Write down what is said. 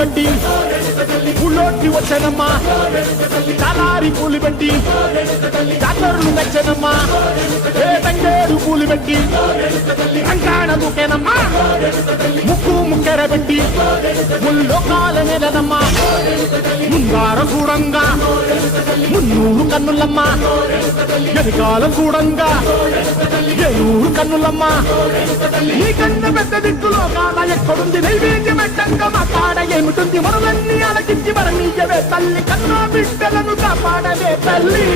కట్టి పుల్లోకి వచ్చానమ్మా చాలారి పూలు పెట్టి జాతరలు నచ్చనమ్మా ఏ తంగేరు పూలు పెట్టి రంగాణ దూకేనమ్మా ముక్కు ముక్కెర పెట్టి ముల్లోకాల నెలనమ్మా ముంగార చూడంగా మున్నూరు కన్నులమ్మా ఎనకాల చూడంగా ఏనూరు కన్నులమ్మా నీ కన్న పెద్ద దిక్కులో కాల ఎక్కడుంది నైవేద్యమెట్టంగా మా కాడ ఏమిటుంది మరులన్నీ అలకించి మరణీయవే తల్లి కన్నా బిడ్డలను కాపాడవే తల్లి